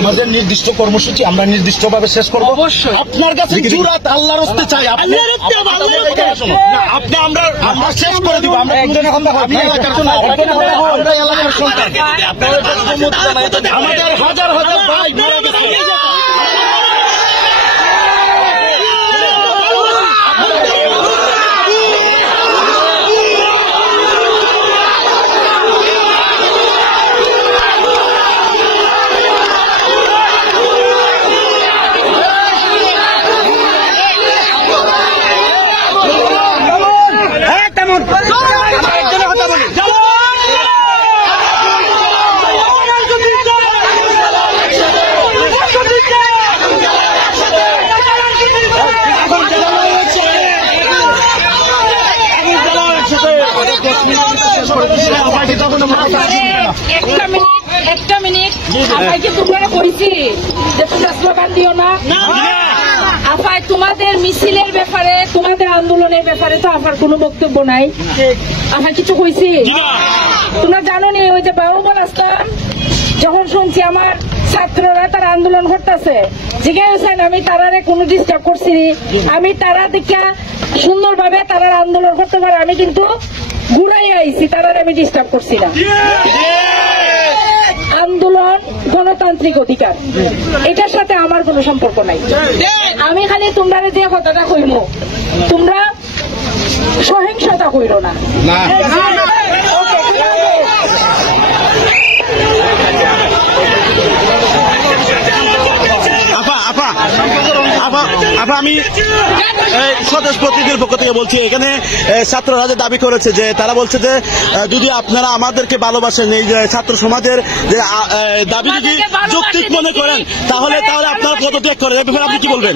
আমাদের নির্দিষ্ট কর্মসূচি আমরা নির্দিষ্টভাবে শেষ করব। অবশ্যই আপনার কাছে জুরাত আল্লাহর হস্তে চাই, আপনি আমরা শেষ করে দিব। আমরা এলাকার সন্তান, আমাদের হাজার হাজার ভাই মারা গেছে। একটা মিনিট আপাইকে তোমরা করেছি যে তোমরা স্লোগান দিও না। আপাই তোমাদের মিছিলের ব্যাপারে, তোমাদের আন্দোলনের ব্যাপারে তো আমার কোনো বক্তব্য নাই। আপাই কিছু কইছি? তোমরা জানো নি ওই যে বাবুল আসলাম যখন শুনছি আমার ছাত্ররা তারা আন্দোলন করতেছে, জিজ্ঞাসা আমি তারারে কোনো ডিস্টার্ব করছি? আমি তারা দেখা সুন্দরভাবে তারা আন্দোলন করতে পারে, আমি কিন্তু ঘুরাই আইছি, তারারে আমি ডিস্টার্ব করছি না। আন্দোলন গণতান্ত্রিক অধিকার, এটার সাথে আমার কোনো সম্পর্ক নাই। আমি খালি তোমরা যে কথাটা কইব, তোমরা সহিংসতা কইরো না। আমি স্বদেশ প্রতীকের পক্ষ থেকে বলছি, এখানে ছাত্ররা যে দাবি করেছে যে তারা বলছে যে যদি আপনারা আমাদেরকে ভালোবাসেন, এই যে ছাত্র সমাজের যে দাবি যদি যৌক্তিক মনে করেন তাহলে আপনারা পদত্যাগ করেন। এই ব্যাপারে আপনি কি বলবেন?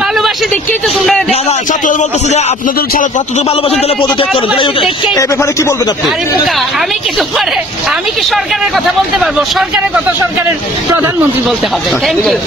না না, ছাত্ররা বলতেছে যে আপনাদের ছাত্রদের ভালোবাসেন তাহলে পদত্যাগ করেন, এই ব্যাপারে কি বলবেন আপনি? আমি কি সরকারের কথা বলতে পারবো? সরকারের কথা সরকারের প্রধানমন্ত্রী বলতে হবে। Thank you.